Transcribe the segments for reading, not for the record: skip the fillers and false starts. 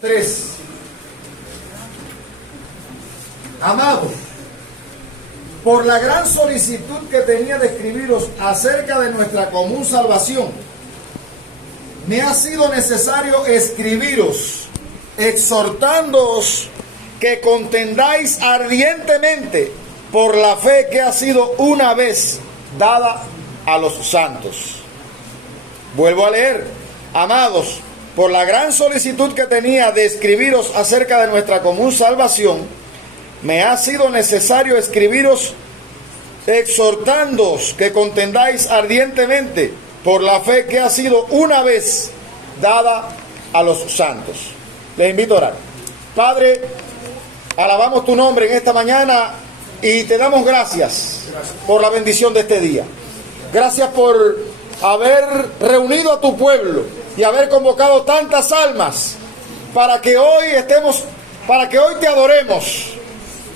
3. Amados, por la gran solicitud que tenía de escribiros acerca de nuestra común salvación, me ha sido necesario escribiros, exhortándoos que contendáis ardientemente por la fe que ha sido una vez dada a los santos. Vuelvo a leer. Amados, por la gran solicitud que tenía de escribiros acerca de nuestra común salvación, me ha sido necesario escribiros exhortándoos que contendáis ardientemente por la fe que ha sido una vez dada a los santos. Les invito a orar. Padre, alabamos tu nombre en esta mañana y te damos gracias por la bendición de este día. Gracias por haber reunido a tu pueblo y haber convocado tantas almas para que hoy te adoremos,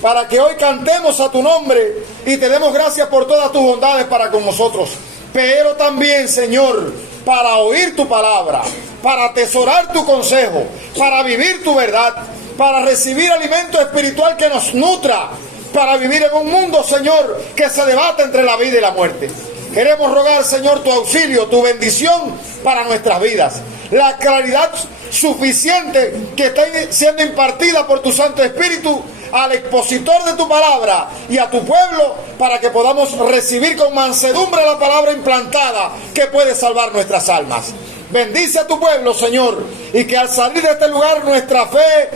para que hoy cantemos a tu nombre y te demos gracias por todas tus bondades para con nosotros. Pero también, Señor, para oír tu palabra, para atesorar tu consejo, para vivir tu verdad, para recibir alimento espiritual que nos nutra, para vivir en un mundo, Señor, que se debate entre la vida y la muerte. Queremos rogar, Señor, tu auxilio, tu bendición para nuestras vidas. La claridad suficiente que está siendo impartida por tu Santo Espíritu al expositor de tu palabra y a tu pueblo, para que podamos recibir con mansedumbre la palabra implantada que puede salvar nuestras almas. Bendice a tu pueblo, Señor, y que al salir de este lugar nuestra fe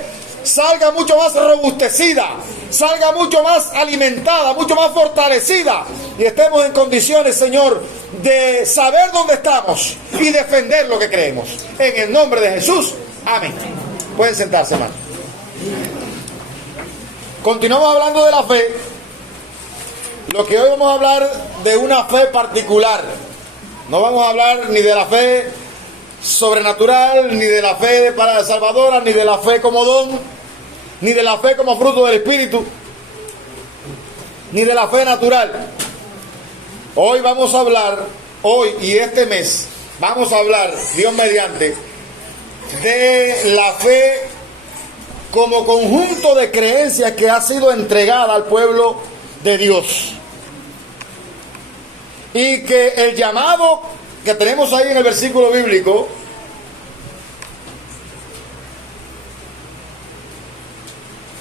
salga mucho más robustecida, salga mucho más alimentada, mucho más fortalecida, y estemos en condiciones, Señor, de saber dónde estamos y defender lo que creemos. En el nombre de Jesús, amén. Pueden sentarse, hermano. Continuamos hablando de la fe. Lo que hoy vamos a hablar de una fe particular. No vamos a hablar ni de la fe sobrenatural, ni de la fe para salvadora, ni de la fe como don, ni de la fe como fruto del Espíritu, ni de la fe natural. Hoy vamos a hablar, hoy y este mes, vamos a hablar, Dios mediante, de la fe como conjunto de creencias que ha sido entregada al pueblo de Dios. Y que el llamado que tenemos ahí en el versículo bíblico,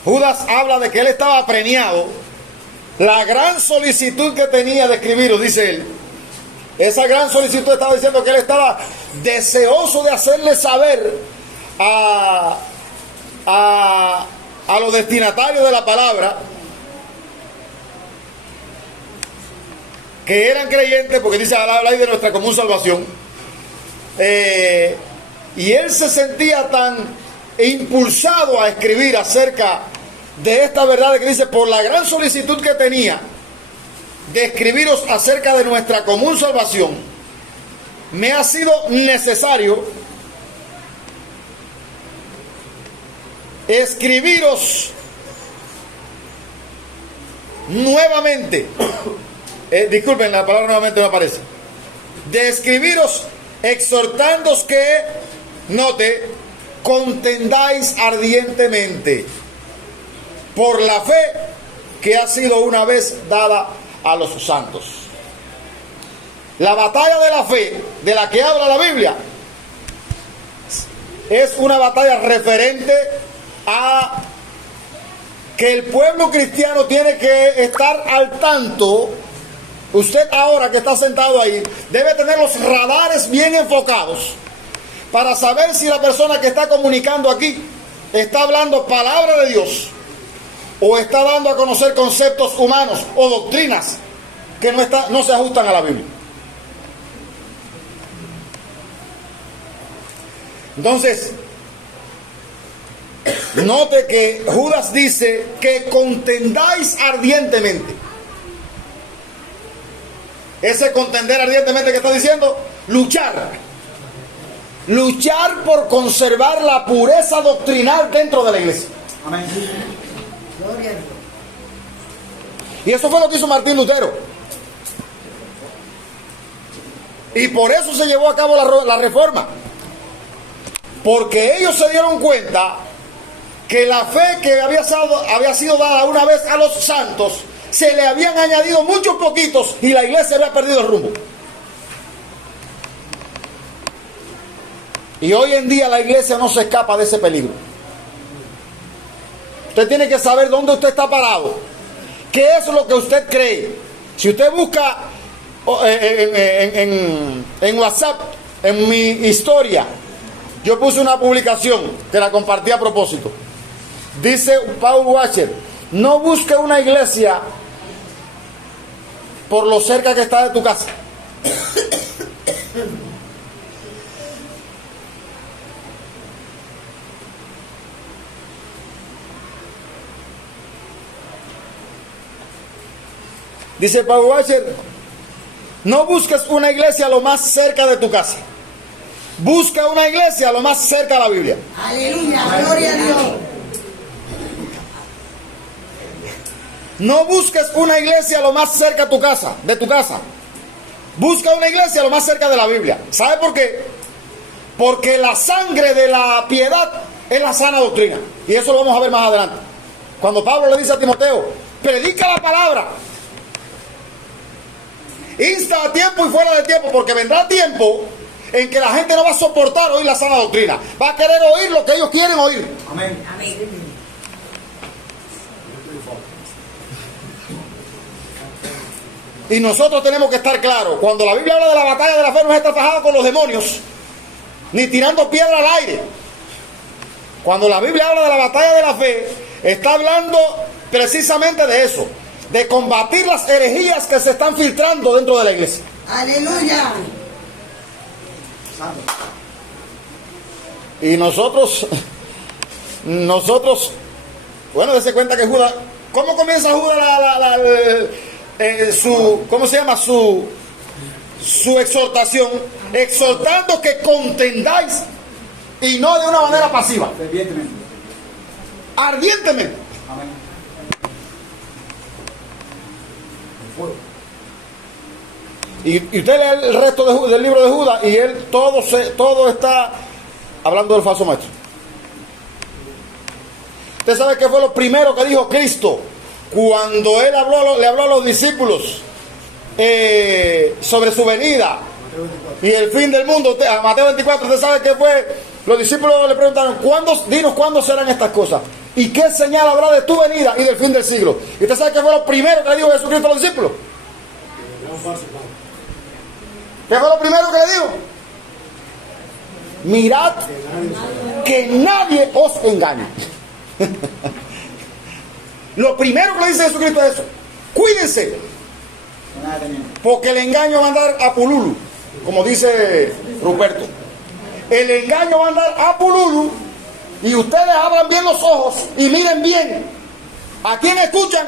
Judas habla de que él estaba preñado. La gran solicitud que tenía de escribiros, dice él, esa gran solicitud estaba diciendo que él estaba deseoso de hacerle saber a los destinatarios de la palabra que eran creyentes, porque dice, habla ahí de nuestra común salvación, y él se sentía tan impulsado a escribir acerca de esta verdad que dice, por la gran solicitud que tenía de escribiros acerca de nuestra común salvación, me ha sido necesario escribiros nuevamente. Disculpen, la palabra nuevamente no aparece. De escribiros exhortándoos que, note, contendáis ardientemente por la fe que ha sido una vez dada a los santos. La batalla de la fe de la que habla la Biblia es una batalla referente a que el pueblo cristiano tiene que estar al tanto. Usted ahora que está sentado ahí debe tener los radares bien enfocados para saber si la persona que está comunicando aquí está hablando palabra de Dios o está dando a conocer conceptos humanos o doctrinas que no se ajustan a la Biblia. Entonces, note que Judas dice que contendáis ardientemente. Ese contender ardientemente que está diciendo, luchar. Luchar por conservar la pureza doctrinal dentro de la iglesia. Amén. Y eso fue lo que hizo Martín Lutero. Y por eso se llevó a cabo la reforma. Porque ellos se dieron cuenta que la fe que había sido dada una vez a los santos, se le habían añadido muchos poquitos y la iglesia había perdido el rumbo. Y hoy en día la iglesia no se escapa de ese peligro. Usted tiene que saber dónde usted está parado, qué es lo que usted cree. Si usted busca en WhatsApp, en mi historia, yo puse una publicación que la compartí a propósito. Dice Paul Washer: no busque una iglesia por lo cerca que está de tu casa. Dice Paul Washer: no busques una iglesia lo más cerca de tu casa. Busca una iglesia lo más cerca de la Biblia. Aleluya, gloria a Dios. No busques una iglesia lo más cerca de tu casa. Busca una iglesia lo más cerca de la Biblia. ¿Sabe por qué? Porque la sangre de la piedad es la sana doctrina. Y eso lo vamos a ver más adelante. Cuando Pablo le dice a Timoteo: predica la palabra. Insta a tiempo y fuera de tiempo, porque vendrá tiempo en que la gente no va a soportar oír la sana doctrina. Va a querer oír lo que ellos quieren oír. Amén. Amén. Y nosotros tenemos que estar claros. Cuando la Biblia habla de la batalla de la fe, no está fajada con los demonios, ni tirando piedra al aire. Cuando la Biblia habla de la batalla de la fe, está hablando precisamente de eso, de combatir las herejías que se están filtrando dentro de la iglesia. Aleluya. Y nosotros, bueno, dése cuenta que Judas, ¿cómo comienza Judas ¿cómo se llama? Su exhortación, exhortando que contendáis, y no de una manera pasiva, ardientemente. Amén. Y usted lee el resto del libro de Judas y él todo está hablando del falso maestro. Usted sabe qué fue lo primero que dijo Cristo cuando él le habló a los discípulos sobre su venida y el fin del mundo. A Mateo 24, usted sabe qué fue. Los discípulos le preguntaron: dinos cuándo serán estas cosas y qué señal habrá de tu venida y del fin del siglo. Y usted sabe qué fue lo primero que le dijo Jesucristo a los discípulos. ¿Qué fue lo primero que le dijo? Mirad que nadie os engañe. Lo primero que le dice Jesucristo es eso: cuídense, porque el engaño va a andar a pululu, como dice Ruperto. El engaño va a andar a pululu, y ustedes abran bien los ojos y miren bien a quién escuchan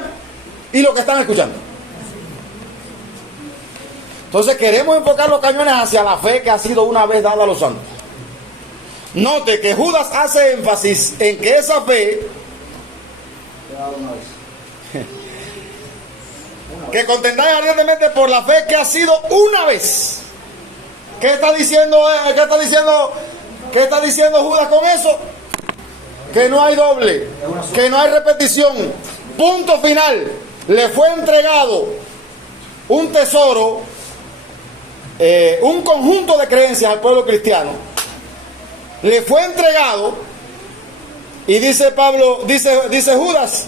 y lo que están escuchando. Entonces queremos enfocar los cañones hacia la fe que ha sido una vez dada a los santos. Note que Judas hace énfasis en que esa fe que contendáis ardientemente por la fe que ha sido una vez. ¿Qué está diciendo Judas con eso? Que no hay doble, que no hay repetición. Punto final. Le fue entregado un tesoro, un conjunto de creencias al pueblo cristiano. Le fue entregado, y dice Pablo, dice Judas,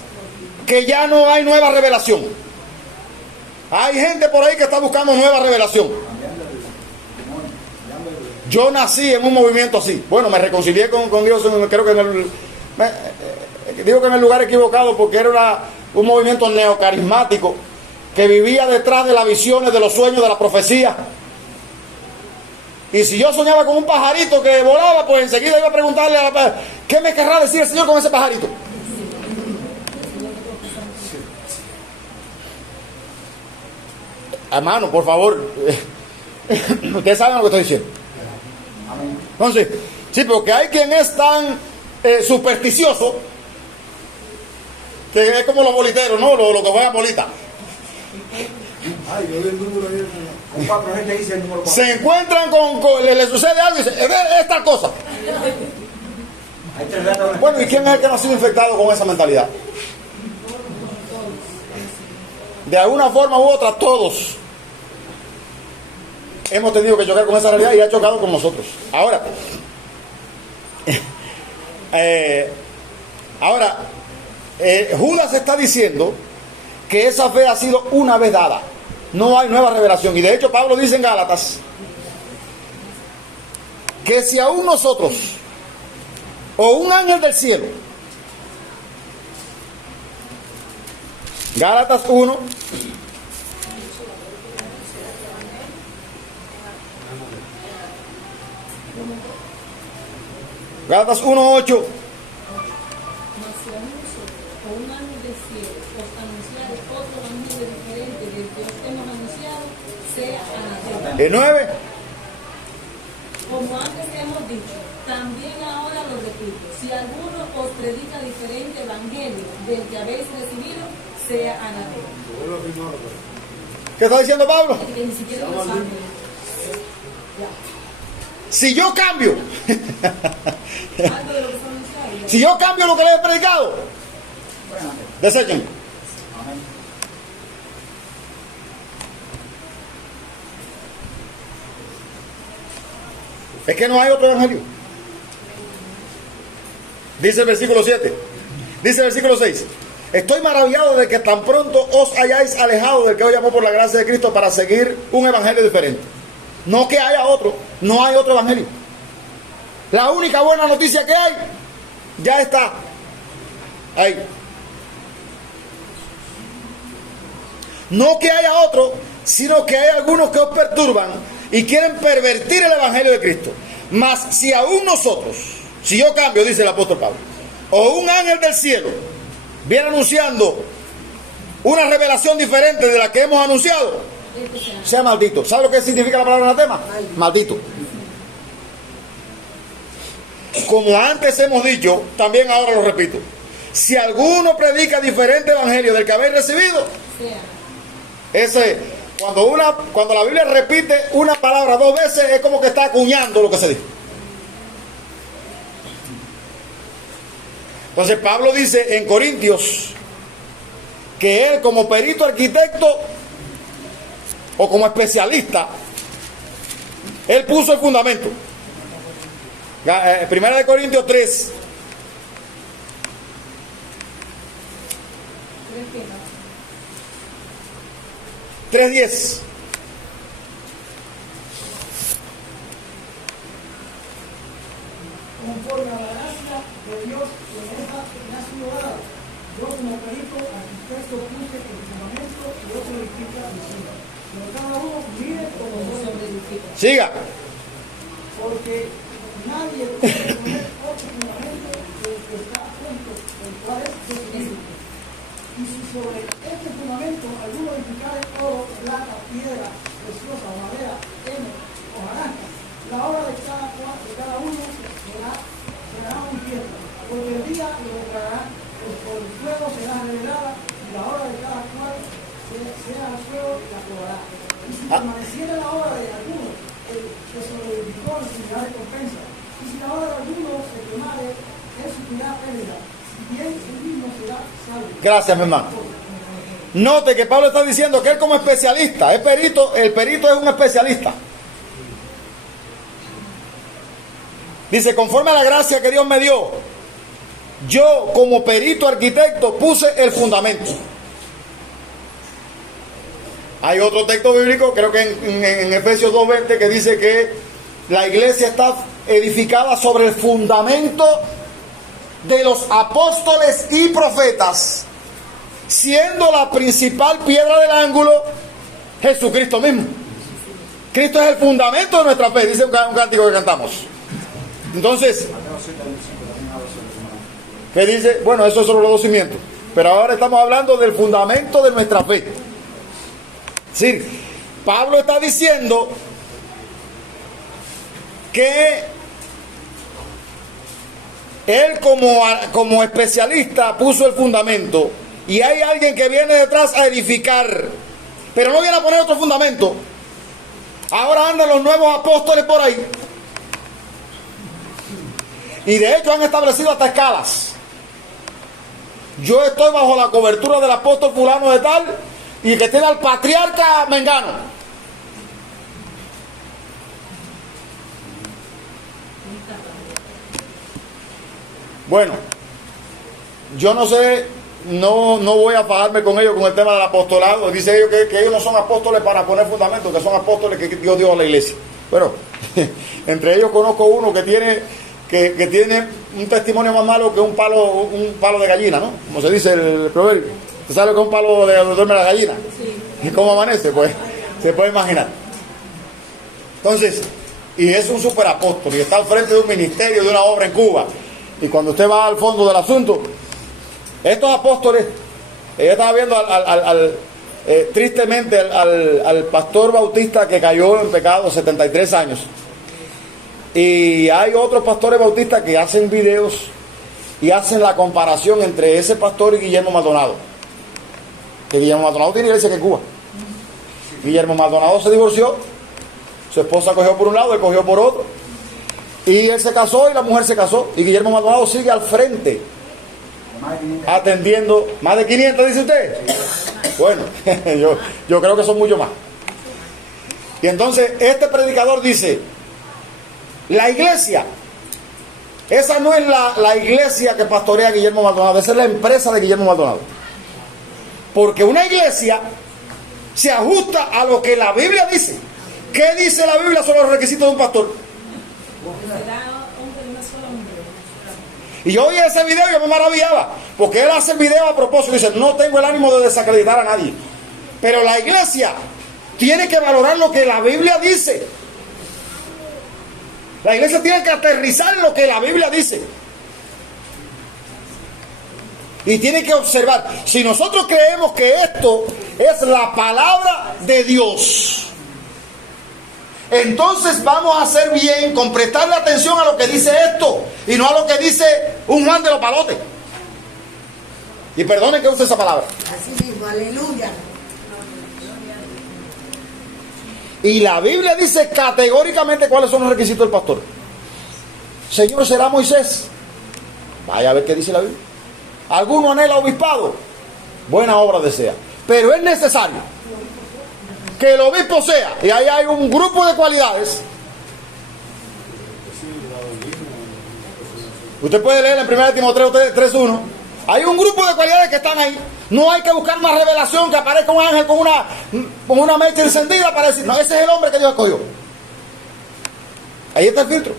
que ya no hay nueva revelación. Hay gente por ahí que está buscando nueva revelación. Yo nací en un movimiento así. Bueno, me reconcilié con Dios, creo que digo que en el lugar equivocado, porque era un movimiento neocarismático que vivía detrás de las visiones, de los sueños, de la profecía. Y si yo soñaba con un pajarito que volaba, pues enseguida iba a preguntarle a la ¿qué me querrá decir el Señor con ese pajarito? Hermano, por favor, ustedes saben lo que estoy diciendo. Entonces, sí, porque hay quien es tan supersticioso, que es como los boliteros, ¿no? Lo que juegan bolita. Ay, yo vi el número ahí, con 4 gente dice el número 4. Se encuentran le sucede algo y dice, es tal cosa. Bueno, ¿y quién es el que no ha sido infectado con esa mentalidad? De alguna forma u otra, todos hemos tenido que chocar con esa realidad y ha chocado con nosotros. Ahora, Judas está diciendo que esa fe ha sido una vez dada. No hay nueva revelación. Y de hecho Pablo dice en Gálatas que si aún nosotros o un ángel del cielo, Gálatas 1, Gálatas 1:8, Mas si a un o un ángel del cielo os anunciare otro evangelio diferente del que os hemos anunciado, sea anatema. el 9, Como antes hemos dicho, también ahora lo repito, si alguno os predica diferente evangelio del que habéis recibido, sea anatema. ¿qué está diciendo Pablo? Que ni siquiera los ángeles. Si yo cambio, Algo de lo que fue anunciado. si yo cambio lo que les he predicado, desechen. Es que no hay otro evangelio. Dice el versículo 7. Dice el versículo 6. Estoy maravillado de que tan pronto os hayáis alejado del que os llamó por la gracia de Cristo para seguir un evangelio diferente. No que haya otro, no hay otro evangelio. La única buena noticia que hay, ya está ahí. No que haya otro, sino que hay algunos que os perturban y quieren pervertir el evangelio de Cristo. Mas si aún nosotros, si yo cambio, dice el apóstol Pablo, o un ángel del cielo viene anunciando una revelación diferente de la que hemos anunciado, sea maldito. ¿Sabe lo que significa la palabra anatema? Maldito. Como antes hemos dicho, también ahora lo repito. Si alguno predica diferente evangelio del que habéis recibido, cuando la Biblia repite una palabra dos veces, es como que está acuñando lo que se dice. Entonces Pablo dice en Corintios que él, como perito arquitecto o como especialista, él puso el fundamento. Primera de Corintios 3. ¿Crees que no? 3:10. Conforme a la gracia de Dios que me ha sido dada, yo como perito arquitecto puse el fundamento y otro edifica encima. Pero cada uno mire como se edifica. Siga. Porque nadie puede poner otro fundamento que el que está junto, el cual es Jesucristo. Y si sobre este fundamento alguno edificare oro, plata, piedra, preciosa, madera, heno, hojarasca, la obra de cada uno será un infierno, porque el día lo declarará, pues por el fuego será revelada, y la obra de cada cual sea el fuego la probará. Y si permaneciera la obra de alguno, el que se lo edificó recibirá recompensa. Y si la obra de alguno se quemare, él sufrirá pérdida. Si bien él mismo será salvo. Gracias, mi hermano. Note que Pablo está diciendo que él, como especialista, es perito, el perito es un especialista. Dice, conforme a la gracia que Dios me dio, yo como perito arquitecto puse el fundamento. Hay otro texto bíblico, creo que en Efesios 2:20, que dice que la iglesia está edificada sobre el fundamento de los apóstoles y profetas, siendo la principal piedra del ángulo Jesucristo mismo. Cristo es el fundamento de nuestra fe, dice un cántico que cantamos. Entonces, ¿qué dice? Bueno, eso es solo los dos cimientos, pero ahora estamos hablando del fundamento de nuestra fe. Sí, Pablo está diciendo que él como especialista puso el fundamento y hay alguien que viene detrás a edificar, pero no viene a poner otro fundamento. Ahora andan los nuevos apóstoles por ahí Y de hecho han establecido hasta escalas. Yo estoy bajo la cobertura del apóstol fulano de tal y que tiene al patriarca mengano. Bueno, yo no sé, no voy a fajarme con ellos con el tema del apostolado. Dice ellos que ellos no son apóstoles para poner fundamentos, que son apóstoles que Dios dio a la iglesia. Bueno, entre ellos conozco uno que tiene un testimonio más malo que un palo de gallina, ¿no? Como se dice el proverbio. ¿Tú sabes lo que es un palo de donde duerme la gallina? Sí. ¿Y cómo amanece? Pues se puede imaginar. Entonces, y es un superapóstol y está al frente de un ministerio, de una obra en Cuba. Y cuando usted va al fondo del asunto, estos apóstoles, yo estaba viendo tristemente al pastor bautista que cayó en pecado, 73 años. Y hay otros pastores bautistas que hacen videos y hacen la comparación entre ese pastor y Guillermo Maldonado. Que Guillermo Maldonado tiene iglesia que en Cuba. Guillermo Maldonado se divorció, su esposa cogió por un lado, él cogió por otro. Y él se casó y la mujer se casó. Y Guillermo Maldonado sigue al frente, atendiendo. ¿Más de 500 dice usted? Bueno, yo creo que son mucho más. Y entonces este predicador dice, la iglesia, esa no es la iglesia que pastorea Guillermo Maldonado, esa es la empresa de Guillermo Maldonado. Porque una iglesia se ajusta a lo que la Biblia dice. ¿Qué dice la Biblia sobre los requisitos de un pastor? Y yo oí ese video y yo me maravillaba, porque él hace el video a propósito y dice, no tengo el ánimo de desacreditar a nadie, pero la iglesia tiene que valorar lo que la Biblia dice. La iglesia tiene que aterrizar en lo que la Biblia dice y tiene que observar. Si nosotros creemos que esto es la palabra de Dios, entonces vamos a hacer bien con prestarle atención a lo que dice esto y no a lo que dice un Juan de los Palotes. Y perdonen que use esa palabra. Así mismo, aleluya. Y la Biblia dice categóricamente cuáles son los requisitos del pastor. Señor, ¿será Moisés? Vaya a ver qué dice la Biblia. ¿Alguno anhela obispado? Buena obra desea. Pero es necesario que el obispo sea, y ahí hay un grupo de cualidades. Usted puede leer en 1 Timoteo 3:1. Hay un grupo de cualidades que están ahí. No hay que buscar una revelación que aparezca un ángel con una mecha encendida para decir, no, ese es el hombre que Dios escogió. Ahí está el filtro.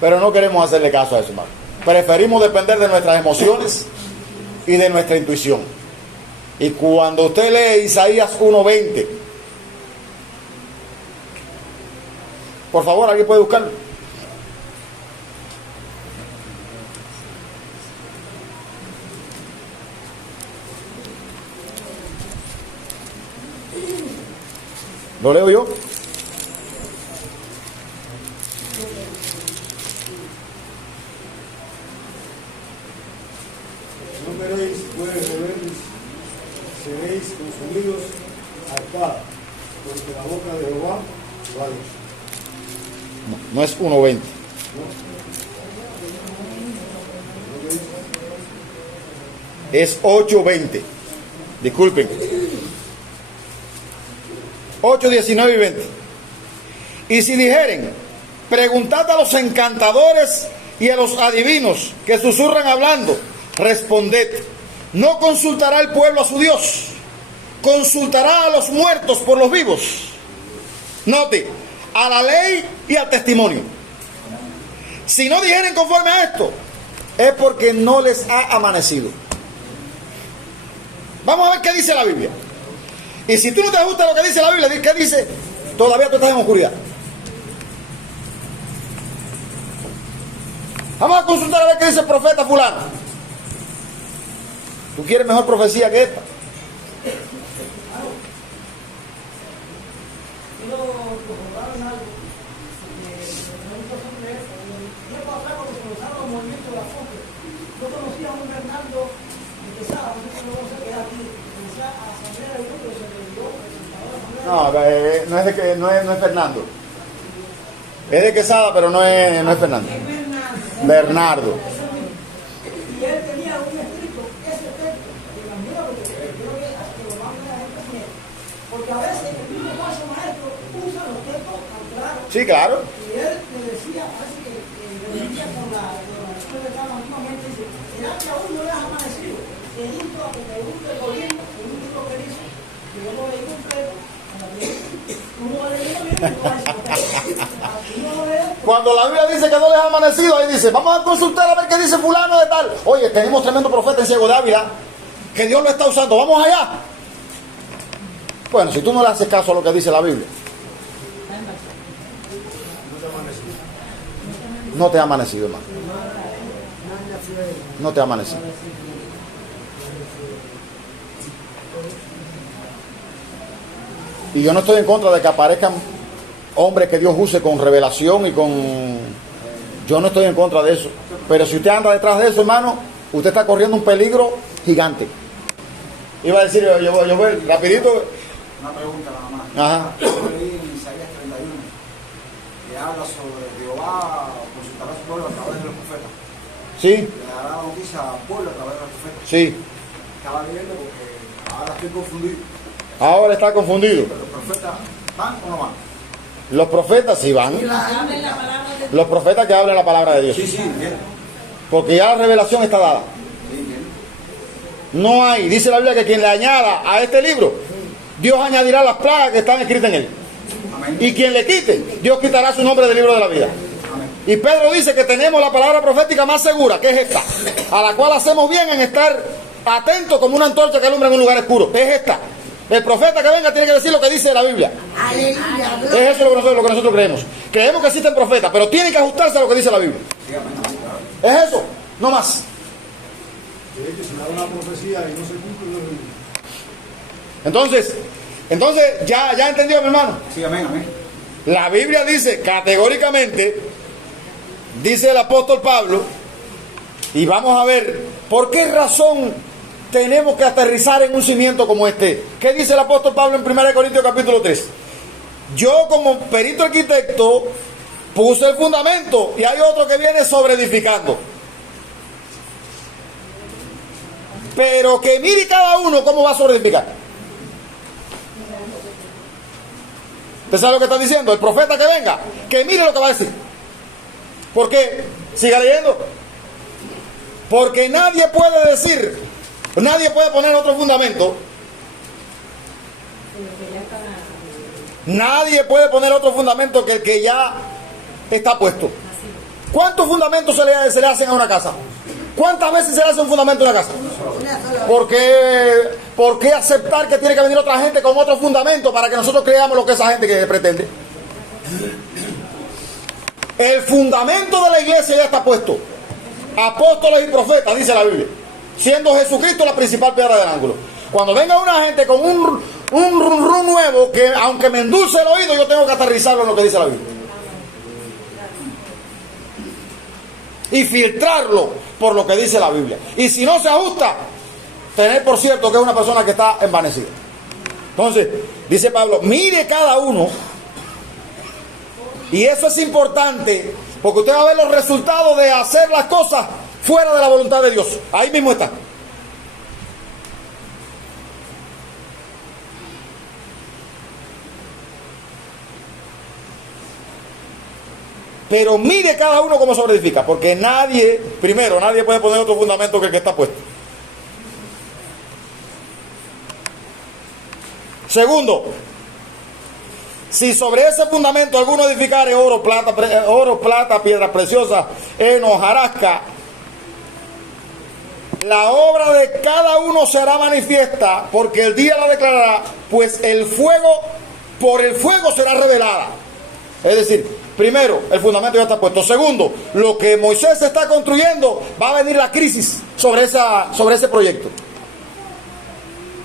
Pero no queremos hacerle caso a eso, hermano. Preferimos depender de nuestras emociones y de nuestra intuición. Y cuando usted lee Isaías 1:20, por favor, ¿alguien puede buscarlo? ¿Lo leo yo? No queréis, pues, rebeldes, seréis consumidos a espada, porque la boca de Jehová lo ha dicho. No es 1:20. Es 8:20. Disculpen. 8, 19 y 20. Y si dijeren, preguntad a los encantadores y a los adivinos que susurran hablando, responded, ¿no consultará el pueblo a su Dios? ¿Consultará a los muertos por los vivos? Note, a la ley y al testimonio. Si no dijeren conforme a esto, es porque no les ha amanecido. Vamos a ver qué dice la Biblia. Y si tú no te gusta lo que dice la Biblia, ¿qué dice? Todavía tú estás en oscuridad. Vamos a consultar a ver qué dice el profeta fulano. ¿Tú quieres mejor profecía que esta? No, no es Fernando. Es de Quesada, pero no es Fernando. Bernardo. Y él tenía un escrito, ese texto, que imagino porque creo que lo más de la gente tiene. Porque a veces el mismo paso maestro usa los textos tan claros. Sí, claro. Y él le decía, parece que le decía con la escuela de Cama últimamente, dice, ¿será que aún no le has amanecido? En un gobierno, en un libro que dice, que yo lo leí completo, uno lo leí bien, Cuando la Biblia dice que no les ha amanecido, ahí dice, vamos a consultar a ver qué dice fulano de tal. Oye, tenemos tremendo profeta en Ciego de Ávila, que Dios lo está usando, vamos allá. Bueno, si tú no le haces caso a lo que dice la Biblia, no te ha amanecido, hermano. No te ha amanecido. Y yo no estoy en contra de que aparezcan hombres que Dios use con revelación y con... Yo no estoy en contra de eso. Pero si usted anda detrás de eso, hermano, usted está corriendo un peligro gigante. Iba a decir, yo voy rapidito. Una pregunta nada más. Ajá. Yo leí en Isaías 31 que habla sobre Jehová consultará a su pueblo a través de los profetas. Sí, Le dará la noticia al pueblo a través de los profetas. sí. Estaba leyendo porque ahora estoy confundido. Ahora está confundido. Pero los profetas van o no van. Los profetas sí van. Hablen la palabra de Dios. Los profetas que hablan la palabra de Dios. Sí, entiendo. Porque ya la revelación está dada. Sí, entiendo. No hay, dice la Biblia, que quien le añada a este libro, Dios añadirá las plagas que están escritas en él. Amén. Y quien le quite, Dios quitará su nombre del libro de la vida. Amén. Y Pedro dice que tenemos la palabra profética más segura, que es esta, a la cual hacemos bien en estar atentos como una antorcha que alumbra en un lugar oscuro. Es esta. El profeta que venga tiene que decir lo que dice la Biblia. Aleluya. Es eso lo que nosotros creemos. Creemos que existen profetas, pero tienen que ajustarse a lo que dice la Biblia. Sí, amén. Claro. Es eso, no más. Es que se da una profecía y no se cumple, no es bíblico. Entonces ya entendió, mi hermano. Sí, amén, amén. La Biblia dice categóricamente, dice el apóstol Pablo, y vamos a ver por qué razón tenemos que aterrizar en un cimiento como este. ¿Qué dice el apóstol Pablo en 1 Corintios capítulo 3? Yo como perito arquitecto puse el fundamento y hay otro que viene sobreedificando. Pero que mire cada uno cómo va a sobreedificar. ¿Usted sabe lo que está diciendo? El profeta que venga, que mire lo que va a decir. ¿Por qué? Siga leyendo. Porque nadie puede decir, nadie puede poner otro fundamento. Nadie puede poner otro fundamento que el que ya está puesto. ¿Cuántos fundamentos se le hacen a una casa? ¿Cuántas veces se le hace un fundamento a una casa? ¿Por qué aceptar que tiene que venir otra gente con otro fundamento para que nosotros creamos lo que esa gente que pretende? El fundamento de la iglesia ya está puesto. Apóstoles y profetas, dice la Biblia, siendo Jesucristo la principal piedra del ángulo. Cuando venga una gente con un rum nuevo, que aunque me endulce el oído, yo tengo que aterrizarlo en lo que dice la Biblia y filtrarlo por lo que dice la Biblia. Y si no se ajusta, tener por cierto que es una persona que está envanecida. Entonces, dice Pablo, mire cada uno. Y eso es importante, porque usted va a ver los resultados de hacer las cosas fuera de la voluntad de Dios. Ahí mismo está. Pero mire cada uno cómo sobreedifica, porque nadie puede poner otro fundamento que el que está puesto. Segundo, si sobre ese fundamento alguno edificare oro, plata, piedras preciosas, heno, hojarasca, la obra de cada uno será manifiesta, porque el día la declarará, pues por el fuego será revelada. Es decir, primero, el fundamento ya está puesto. Segundo, lo que Moisés está construyendo, va a venir la crisis sobre ese proyecto.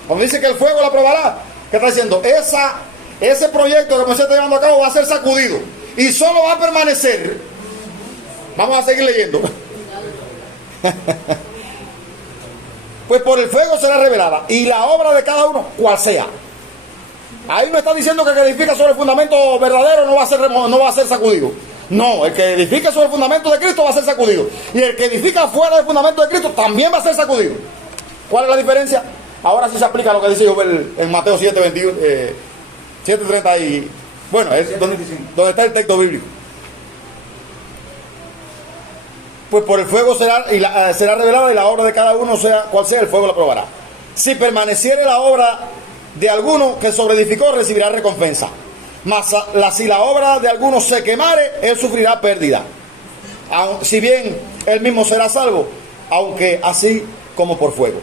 Cuando dice que el fuego la probará, ¿qué está diciendo? Ese proyecto que Moisés está llevando a cabo va a ser sacudido y solo va a permanecer. Vamos a seguir leyendo. Pues por el fuego será revelada, y la obra de cada uno, cual sea. Ahí no está diciendo que el que edifica sobre el fundamento verdadero no va a ser sacudido. No, el que edifica sobre el fundamento de Cristo va a ser sacudido. Y el que edifica fuera del fundamento de Cristo también va a ser sacudido. ¿Cuál es la diferencia? Ahora sí se aplica lo que dice Joel en Mateo 7:21, 7:30 y... Bueno, es donde está el texto bíblico. Pues por el fuego será revelada, y la obra de cada uno, sea cual sea, el fuego la probará. Si permaneciere la obra de alguno que sobreedificó, recibirá recompensa. Mas si la obra de alguno se quemare, él sufrirá pérdida. Si bien él mismo será salvo, aunque así como por fuego.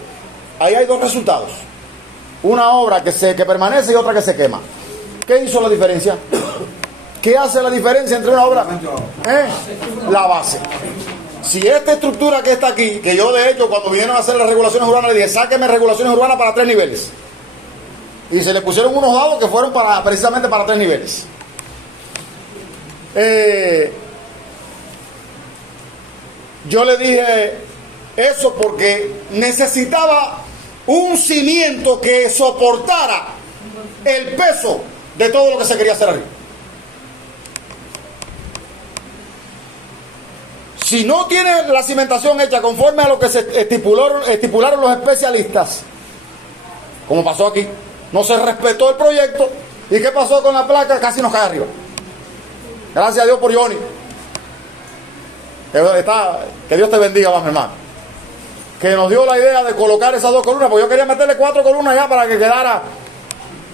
Ahí hay dos resultados. Una obra que permanece y otra que se quema. ¿Qué hizo la diferencia? ¿Qué hace la diferencia entre una obra? La base. Si esta estructura que está aquí, que yo de hecho cuando vinieron a hacer las regulaciones urbanas le dije, sáquenme regulaciones urbanas para 3 niveles. Y se le pusieron unos dados que fueron precisamente para 3 niveles. Yo le dije eso porque necesitaba un cimiento que soportara el peso de todo lo que se quería hacer arriba. Si no tiene la cimentación hecha conforme a lo que se estipularon los especialistas, como pasó aquí, no se respetó el proyecto. ¿Y qué pasó con la placa? Casi nos cae arriba. Gracias a Dios por Johnny. Que Dios te bendiga más, mi hermano. Que nos dio la idea de colocar esas 2 columnas, porque yo quería meterle 4 columnas ya para que quedara.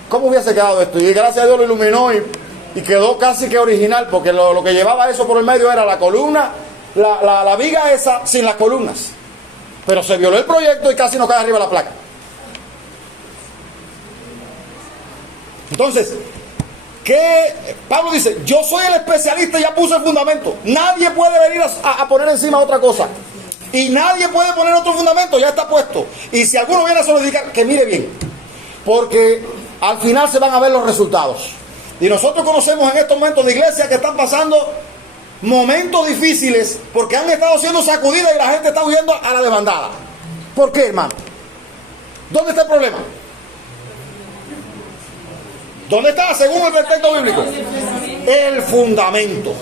¿Cómo hubiese quedado esto? Y gracias a Dios lo iluminó y quedó casi que original, porque lo que llevaba eso por el medio era la columna, la viga esa sin las columnas. Pero se violó el proyecto y casi nos cae arriba la placa. Entonces, Pablo dice, yo soy el especialista y ya puse el fundamento. Nadie puede venir a poner encima otra cosa. Y nadie puede poner otro fundamento, ya está puesto. Y si alguno viene a solidificar, que mire bien. Porque al final se van a ver los resultados. Y nosotros conocemos en estos momentos de iglesias que están pasando momentos difíciles porque han estado siendo sacudidas y la gente está huyendo a la desbandada. ¿Por qué, hermano? ¿Dónde está el problema? ¿Dónde está, según el texto bíblico? El fundamento.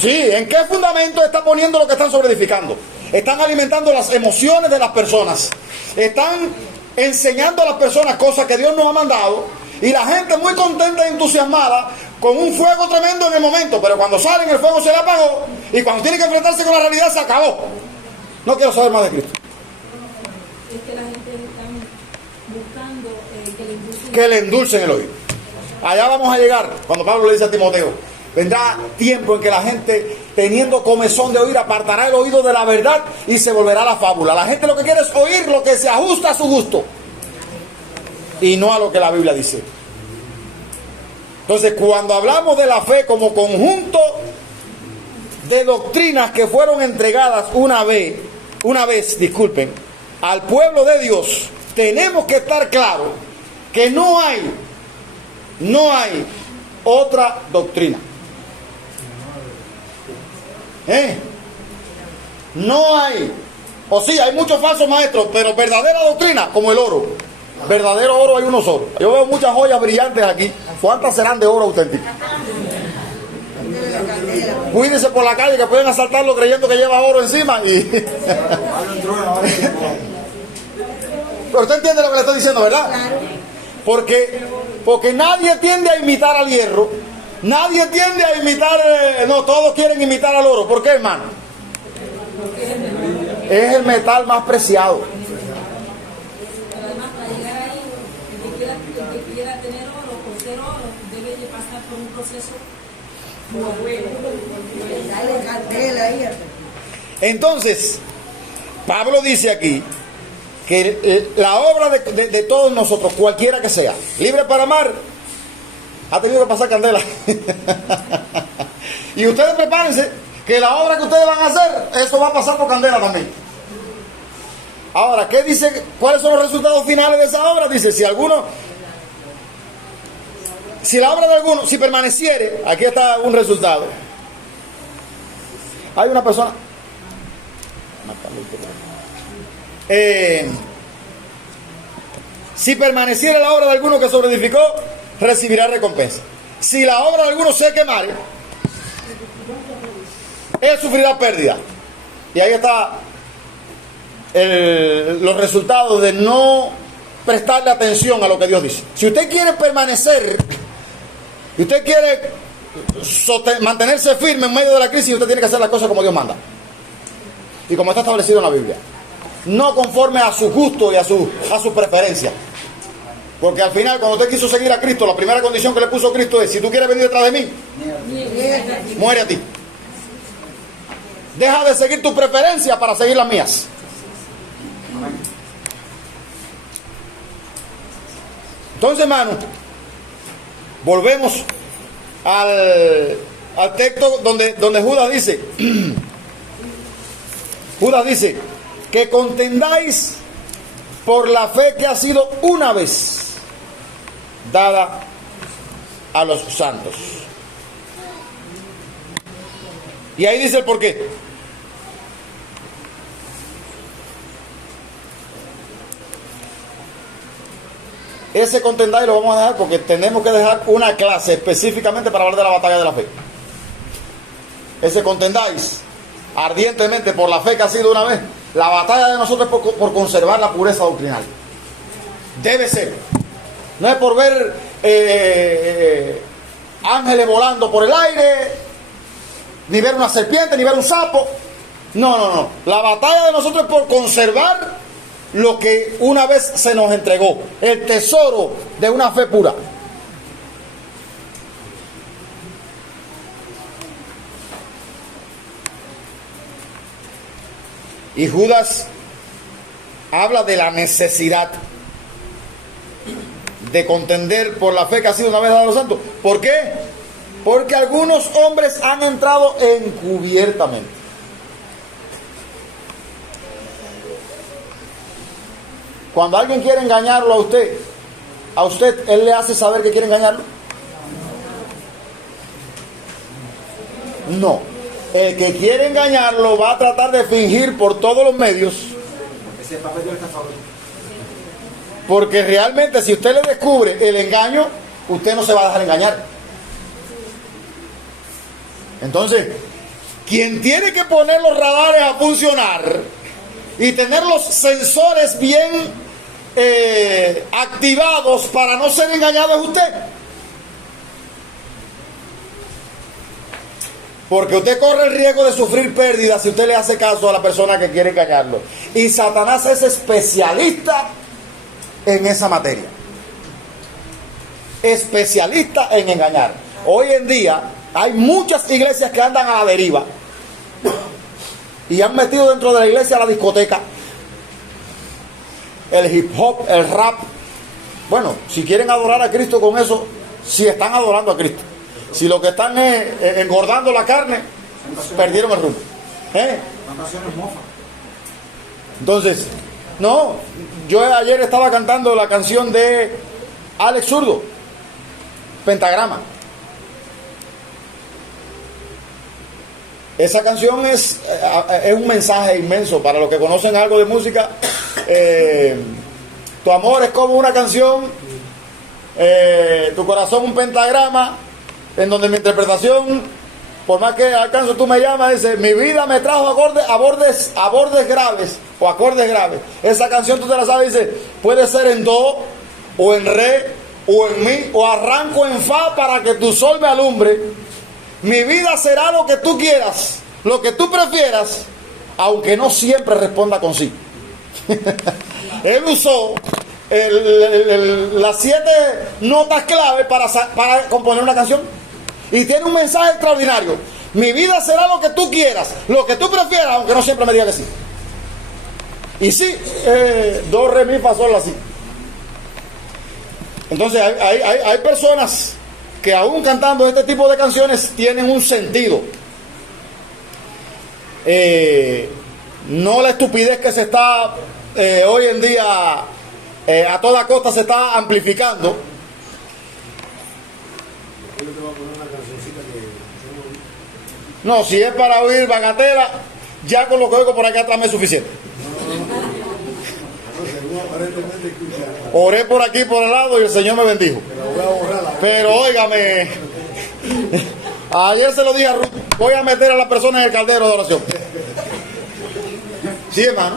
Sí, ¿en qué fundamento está poniendo lo que están sobreedificando? Están alimentando las emociones de las personas. Están enseñando a las personas cosas que Dios nos ha mandado. Y la gente muy contenta e entusiasmada con un fuego tremendo en el momento. Pero cuando salen el fuego se le apagó. Y cuando tiene que enfrentarse con la realidad se acabó. No quiero saber más de Cristo. Es que la gente está buscando que le endulcen el oído. Allá vamos a llegar cuando Pablo le dice a Timoteo, vendrá tiempo en que la gente, teniendo comezón de oír, apartará el oído de la verdad y se volverá a la fábula. La gente lo que quiere es oír lo que se ajusta a su gusto y no a lo que la Biblia dice. Entonces, cuando hablamos de la fe como conjunto de doctrinas que fueron entregadas una vez, al pueblo de Dios, tenemos que estar claros que no hay otra doctrina. No hay. O sí, hay muchos falsos maestros, pero verdadera doctrina, como el oro. Verdadero oro hay uno solo. Yo veo muchas joyas brillantes aquí. ¿Cuántas serán de oro auténtico? Cuídense por la calle que pueden asaltarlo creyendo que lleva oro encima y... Pero usted entiende lo que le estoy diciendo, ¿verdad? Porque nadie tiende a imitar al hierro. Nadie tiende a imitar... no, todos quieren imitar al oro. ¿Por qué, hermano? Es el metal más preciado. Pero además, para llegar ahí, el que quiera tener oro o ser oro, debe de pasar por un proceso muy bueno. Dale candela ahí. Entonces, Pablo dice aquí que la obra de todos nosotros, cualquiera que sea, libre para amar, ha tenido que pasar candela. Y ustedes prepárense que la obra que ustedes van a hacer, eso va a pasar por candela también. Ahora, ¿qué dice? ¿Cuáles son los resultados finales de esa obra? Dice, si la obra de alguno, si permaneciere, aquí está un resultado. Hay una persona... si permaneciera la obra de alguno que sobreedificó, recibirá recompensa. si la obra de alguno se quemare, él sufrirá pérdida. Y ahí está los resultados de no prestarle atención a lo que Dios dice. Si usted quiere permanecer, y usted quiere mantenerse firme en medio de la crisis, usted tiene que hacer las cosas como Dios manda y como está establecido en la Biblia, no conforme a su gusto y a su preferencia. Porque al final, cuando usted quiso seguir a Cristo, la primera condición que le puso Cristo es: si tú quieres venir detrás de mí, muere a ti. Deja de seguir tu preferencia para seguir las mías. Entonces, hermano, volvemos al texto donde Judas dice que contendáis por la fe que ha sido una vez dada a los santos. Y ahí dice el por qué. Ese contendáis lo vamos a dejar porque tenemos que dejar una clase específicamente para hablar de la batalla de la fe. Ese contendáis ardientemente por la fe que ha sido una vez. La batalla de nosotros es por conservar la pureza doctrinal. Debe ser. No es por ver ángeles volando por el aire, ni ver una serpiente, ni ver un sapo. No. La batalla de nosotros es por conservar lo que una vez se nos entregó, el tesoro de una fe pura. Y Judas habla de la necesidad de contender por la fe que ha sido una vez dada a los santos. ¿Por qué? Porque algunos hombres han entrado encubiertamente. Cuando alguien quiere engañarlo a usted, él le hace saber que quiere engañarlo. No. El que quiere engañarlo va a tratar de fingir por todos los medios. Porque realmente, si usted le descubre el engaño, usted no se va a dejar engañar. Entonces, quien tiene que poner los radares a funcionar y tener los sensores bien activados para no ser engañado es usted. Porque usted corre el riesgo de sufrir pérdidas si usted le hace caso a la persona que quiere engañarlo. Y Satanás es especialista en esa materia. Especialista en engañar. Hoy en día hay muchas iglesias que andan a la deriva y han metido dentro de la iglesia la discoteca, el hip hop, el rap. Bueno, si quieren adorar a Cristo con eso, si están adorando a Cristo. Si lo que están es engordando la carne, perdieron el rumbo. Entonces, no, yo ayer estaba cantando la canción de Alex Zurdo, Pentagrama. Esa canción es un mensaje inmenso para los que conocen algo de música. Tu amor es como una canción, tu corazón un pentagrama, en donde mi interpretación, por más que alcanzo tú me llamas, dice: mi vida me trajo a bordes graves o acordes graves. Esa canción tú te la sabes, dice: puede ser en do o en re o en mi, o arranco en fa para que tu sol me alumbre. Mi vida será lo que tú quieras, lo que tú prefieras, aunque no siempre responda con sí. Él usó las 7 notas clave para componer una canción, y tiene un mensaje extraordinario. Mi vida será lo que tú quieras, lo que tú prefieras, aunque no siempre me diga que sí. Y sí, do, re, mi, fa, sol, la, si. Entonces hay personas que aún cantando este tipo de canciones tienen un sentido. No la estupidez que se está hoy en día a toda costa se está amplificando. No, si es para oír bagatela, ya con lo que oigo por acá atrás me es suficiente. Oré por aquí por el lado y el Señor me bendijo. Pero óigame, Ayer se lo dije a Ruth, voy a meter a la persona en el caldero de oración. Sí, hermano.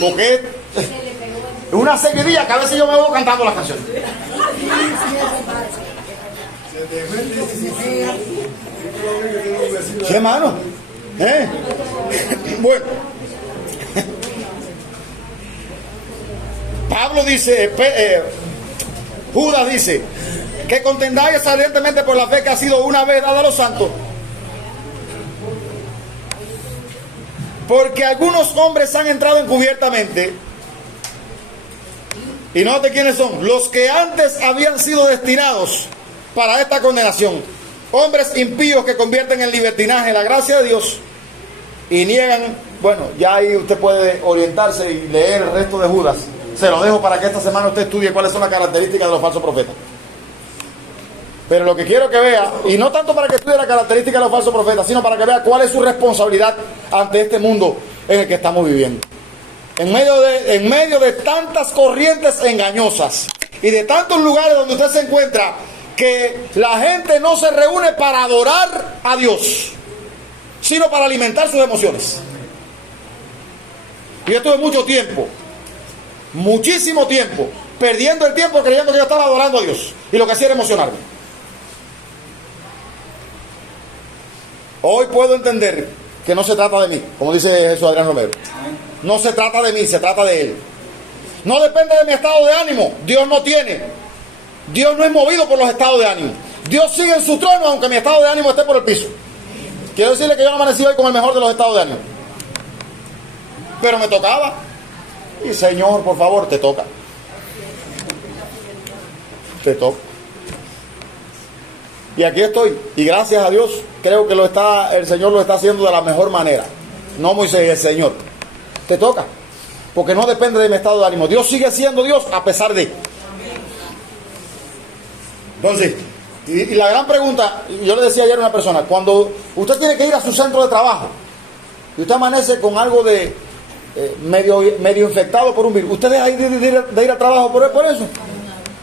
Porque es una seguidilla que a veces yo me voy cantando las canciones. Sí, hermano. Bueno. Pablo dice, Judas dice, que contendáis ardientemente por la fe que ha sido una vez dada a los santos. Porque algunos hombres han entrado encubiertamente. Y note quiénes son. Los que antes habían sido destinados para esta condenación. Hombres impíos que convierten en libertinaje la gracia de Dios. Y niegan. Bueno, ya ahí usted puede orientarse y leer el resto de Judas. Se lo dejo para que esta semana usted estudie cuáles son las características de los falsos profetas. Pero lo que quiero que vea, y no tanto para que estudie las características de los falsos profetas, sino para que vea cuál es su responsabilidad ante este mundo en el que estamos viviendo. En medio de tantas corrientes engañosas y de tantos lugares donde usted se encuentra, que la gente no se reúne para adorar a Dios, sino para alimentar sus emociones. Y yo estuve mucho tiempo, muchísimo tiempo, perdiendo el tiempo creyendo que yo estaba adorando a Dios, y lo que hacía era emocionarme. Hoy puedo entender que no se trata de mí, como dice Jesús Adrián Romero. No se trata de mí, se trata de Él. No depende de mi estado de ánimo. Dios no tiene. Dios no es movido por los estados de ánimo. Dios sigue en su trono aunque mi estado de ánimo esté por el piso. Quiero decirle que yo no amanecí hoy con el mejor de los estados de ánimo. Pero me tocaba. Y Señor, por favor, te toca. Te toca. Y aquí estoy. Y gracias a Dios, creo que el Señor lo está haciendo de la mejor manera. No Moisés, el Señor. Te toca. Porque no depende de mi estado de ánimo. Dios sigue siendo Dios a pesar de. Entonces, y la gran pregunta, yo le decía ayer a una persona, cuando usted tiene que ir a su centro de trabajo y usted amanece con algo de medio infectado por un virus, ¿usted deja de ir al trabajo por eso?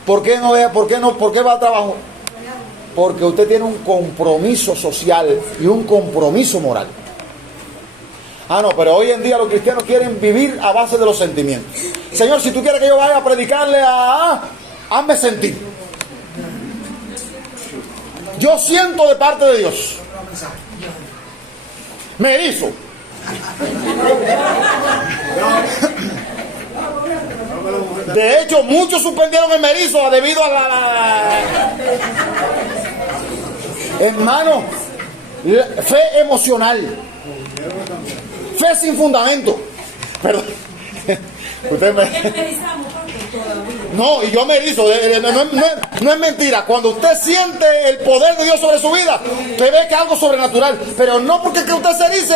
¿Por qué va al trabajo? Porque usted tiene un compromiso social y un compromiso moral. Ah, no, pero hoy en día los cristianos quieren vivir a base de los sentimientos. Señor, si tú quieres que yo vaya a predicarle hazme sentir. Yo siento de parte de Dios. Me hizo. De hecho, muchos suspendieron el merizo debido a la... Hermano, fe emocional. Fe sin fundamento. Perdón. Usted me... No, y yo me erizo. No es mentira. Cuando usted siente el poder de Dios sobre su vida, usted ve que es algo sobrenatural. Pero no porque que usted se erice,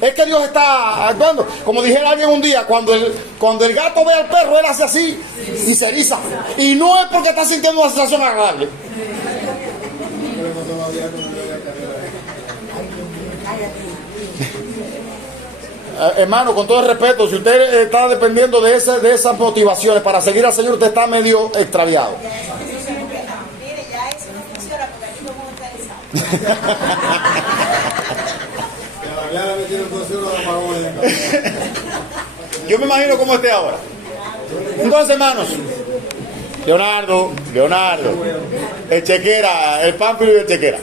es que Dios está actuando. Como dijera alguien un día, cuando el gato ve al perro, él hace así y se eriza. Y no es porque está sintiendo una sensación agradable. Hermano, con todo el respeto, si usted está dependiendo de esas motivaciones para seguir al Señor, usted está medio extraviado. Mire, ya eso no funciona porque aquí no vamos a estar Yo me imagino cómo esté ahora. Entonces, hermanos, Leonardo, el Chequera, el Pánfilo y el Chequera.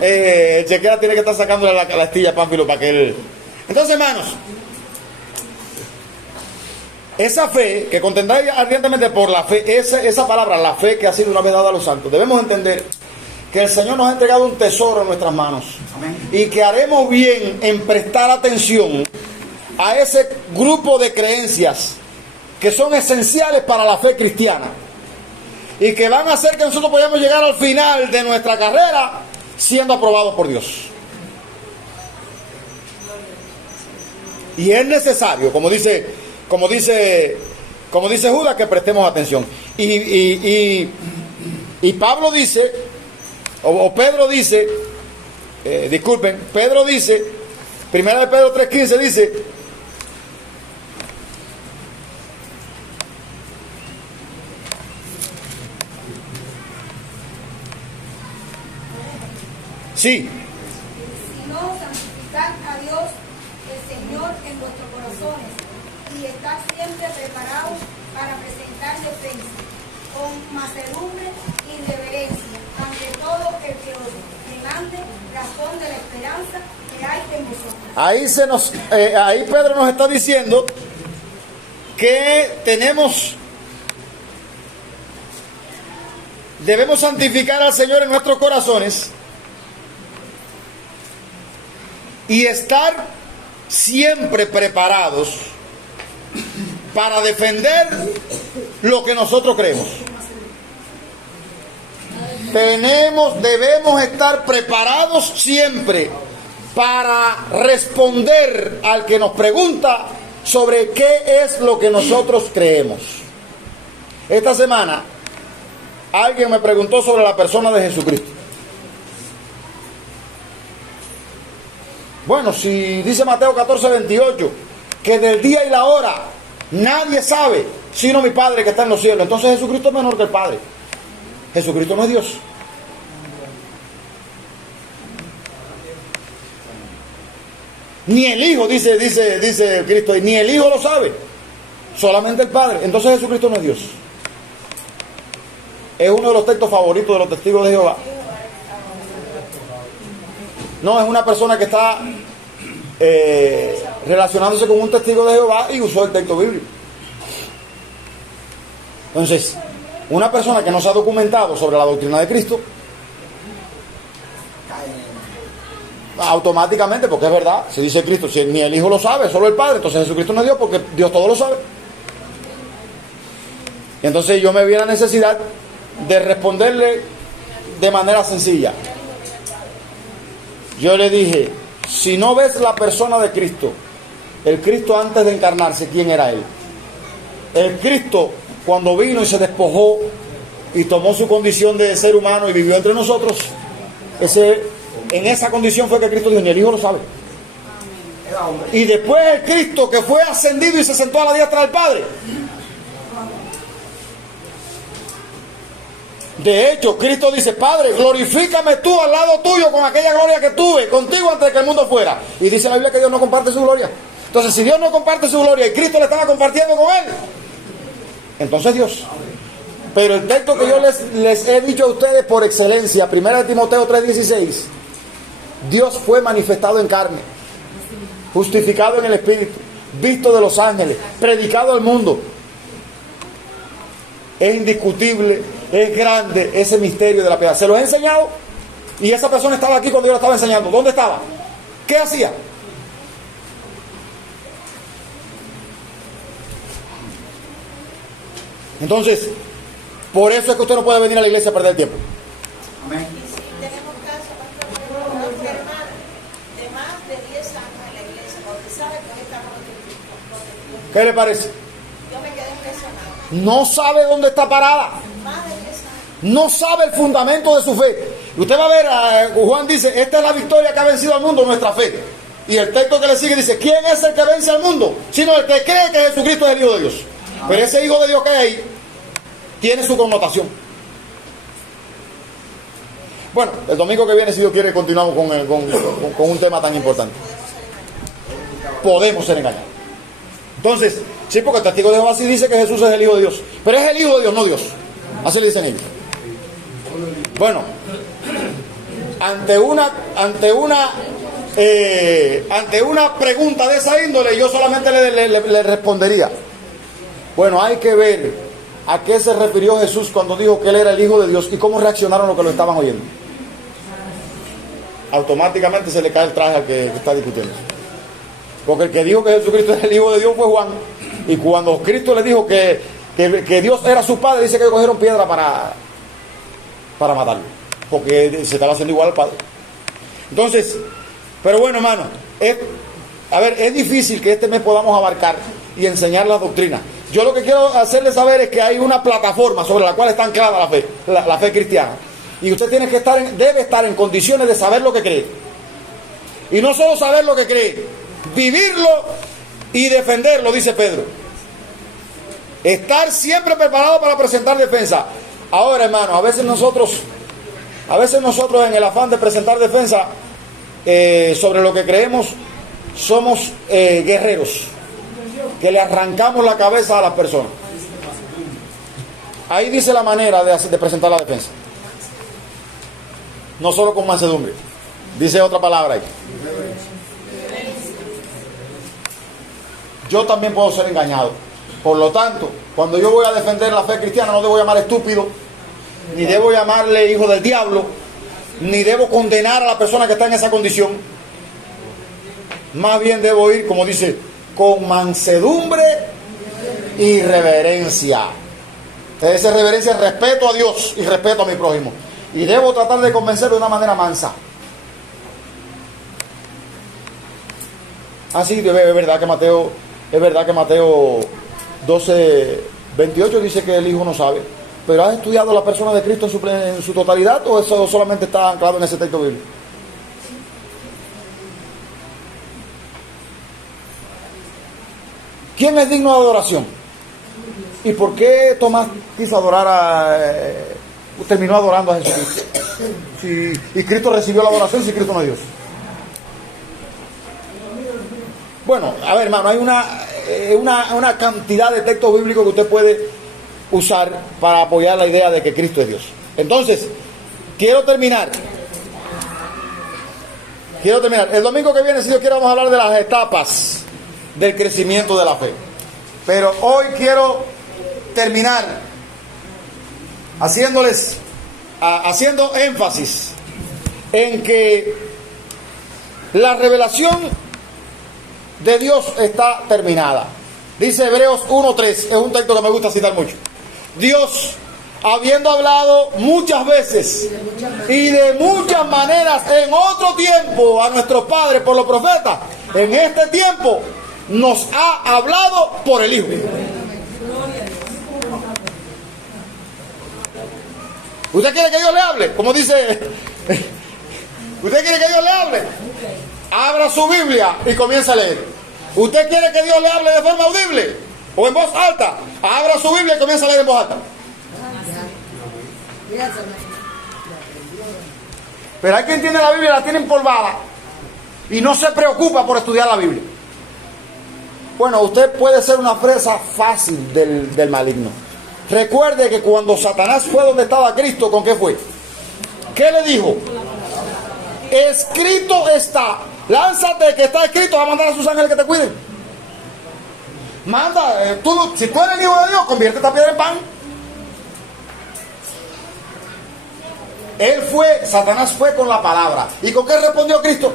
El Chequera tiene que estar sacándole la astilla a Pánfilo para que él... Entonces, hermanos, esa fe que contendáis ardientemente por la fe, esa palabra, la fe que ha sido una vez dada a los santos, debemos entender que el Señor nos ha entregado un tesoro en nuestras manos. Amén. Y que haremos bien en prestar atención a ese grupo de creencias que son esenciales para la fe cristiana y que van a hacer que nosotros podamos llegar al final de nuestra carrera siendo aprobados por Dios. Y es necesario, como dice Judas, que prestemos atención. Y Pablo dice, o Pedro dice, Pedro dice, 1 de Pedro 3:15 dice, Sí. Sino santificad a Dios, el Señor, en vuestros corazones, y estad siempre preparados para presentar defensa, con mansedumbre y reverencia, ante todo el que os demande razón de la esperanza que hay en vosotros. Ahí Pedro nos está diciendo que debemos santificar al Señor en nuestros corazones y estar siempre preparados para defender lo que nosotros creemos. Debemos estar preparados siempre para responder al que nos pregunta sobre qué es lo que nosotros creemos. Esta semana alguien me preguntó sobre la persona de Jesucristo. Bueno, si dice Mateo 14:28 que del día y la hora nadie sabe sino mi Padre que está en los cielos, entonces Jesucristo es menor que el Padre. Jesucristo no es Dios. Ni el Hijo, dice Cristo, ni el Hijo lo sabe, solamente el Padre. Entonces Jesucristo no es Dios. Es uno de los textos favoritos de los testigos de Jehová. No, es una persona que está relacionándose con un testigo de Jehová y usó el texto bíblico. Entonces, una persona que no se ha documentado sobre la doctrina de Cristo, automáticamente, porque es verdad, si dice Cristo, si ni el Hijo lo sabe, solo el Padre, entonces Jesucristo no es Dios, porque Dios todo lo sabe. Y entonces yo me vi en la necesidad de responderle de manera sencilla. Yo le dije, si no ves la persona de Cristo, el Cristo antes de encarnarse, ¿quién era Él? El Cristo cuando vino y se despojó y tomó su condición de ser humano y vivió entre nosotros, en esa condición fue que Cristo dijo, ni el Hijo lo sabe. Y después el Cristo que fue ascendido y se sentó a la diestra del Padre. De hecho, Cristo dice, Padre, glorifícame tú al lado tuyo con aquella gloria que tuve contigo antes de que el mundo fuera. Y dice la Biblia que Dios no comparte su gloria. Entonces, si Dios no comparte su gloria y Cristo le estaba compartiendo con Él, entonces Dios. Pero el texto que yo les he dicho a ustedes por excelencia, 1 Timoteo 3:16, Dios fue manifestado en carne, justificado en el Espíritu, visto de los ángeles, predicado al mundo. Es indiscutible, es grande ese misterio de la piedad. Se lo he enseñado y esa persona estaba aquí cuando yo lo estaba enseñando. ¿Dónde estaba? ¿Qué hacía? Entonces, por eso es que usted no puede venir a la iglesia a perder el tiempo. Amén. Y si tenemos caso, pastor, de una hermana de más de 10 años en la iglesia, bautizada con esta protección. ¿Qué le parece? Yo me quedé impresionado. No sabe dónde está parada. Más de 10 años. No sabe el fundamento de su fe. Y usted va a ver, Juan dice, esta es la victoria que ha vencido al mundo, nuestra fe. Y el texto que le sigue dice, ¿quién es el que vence al mundo? Sino el que cree que Jesucristo es el Hijo de Dios. Pero ese Hijo de Dios que hay ahí tiene su connotación. Bueno, el domingo que viene, si Dios quiere, continuamos con un tema tan importante. Podemos ser engañados. Entonces, sí, porque el testigo de Jehová sí dice que Jesús es el Hijo de Dios. Pero es el Hijo de Dios, no Dios. Así le dicen ellos. Bueno, ante una pregunta de esa índole, yo solamente le respondería. Bueno, hay que ver a qué se refirió Jesús cuando dijo que Él era el Hijo de Dios y cómo reaccionaron los que lo estaban oyendo. Automáticamente se le cae el traje al que está discutiendo. Porque el que dijo que Jesucristo es el Hijo de Dios fue Juan. Y cuando Cristo le dijo que Dios era su Padre, dice que cogieron piedra para matarlo. Porque se estaba haciendo igual al Padre. Entonces, pero bueno, hermano, es difícil que este mes podamos abarcar y enseñar las doctrinas. Yo lo que quiero hacerles saber es que hay una plataforma sobre la cual está anclada la fe cristiana. Y usted debe estar en condiciones de saber lo que cree. Y no solo saber lo que cree, vivirlo y defenderlo, dice Pedro. Estar siempre preparado para presentar defensa. Ahora, hermano, a veces nosotros A veces nosotros, en el afán de presentar defensa sobre lo que creemos, somos guerreros, que le arrancamos la cabeza a las personas. Ahí dice la manera de presentar la defensa. No solo con mansedumbre. Dice otra palabra ahí. Yo también puedo ser engañado. Por lo tanto, cuando yo voy a defender la fe cristiana, no debo llamar estúpido, ni debo llamarle hijo del diablo, ni debo condenar a la persona que está en esa condición. Más bien debo ir, como dice, con mansedumbre y reverencia. Esa reverencia es respeto a Dios y respeto a mi prójimo. Y debo tratar de convencerlo de una manera mansa. Así, es verdad que Mateo 12:28 dice que el hijo no sabe. Pero ¿has estudiado la persona de Cristo en su totalidad, o eso solamente está anclado en ese texto bíblico? ¿Quién es digno de adoración? ¿Y por qué Tomás quiso terminó adorando a Jesucristo? Y Cristo recibió la adoración si Cristo no es Dios. Bueno, a ver, hermano, hay una cantidad de textos bíblicos que usted puede usar para apoyar la idea de que Cristo es Dios. Entonces, quiero terminar. El domingo que viene, si Dios quiere, vamos a hablar de las etapas del crecimiento de la fe. Pero hoy quiero terminar haciendo énfasis en que la revelación de Dios está terminada. Dice Hebreos 1:3, es un texto que me gusta citar mucho. Dios, habiendo hablado muchas veces y de muchas maneras en otro tiempo a nuestros padres por los profetas, en este tiempo nos ha hablado por el Hijo. ¿Usted quiere que Dios le hable? Como dice, ¿usted quiere que Dios le hable? Abra su Biblia y comienza a leer. ¿Usted quiere que Dios le hable de forma audible o en voz alta? Abra su Biblia y comienza a leer en voz alta. Pero hay quien tiene la Biblia y la tiene empolvada y no se preocupa por estudiar la Biblia. Bueno, usted puede ser una presa fácil del maligno. Recuerde que cuando Satanás fue donde estaba Cristo, ¿con qué fue? ¿Qué le dijo? Escrito está. Lánzate, que está escrito, va a mandar a sus ángeles que te cuiden. Manda, si tú eres el hijo de Dios, convierte esta piedra en pan. Satanás fue con la palabra. ¿Y con qué respondió Cristo?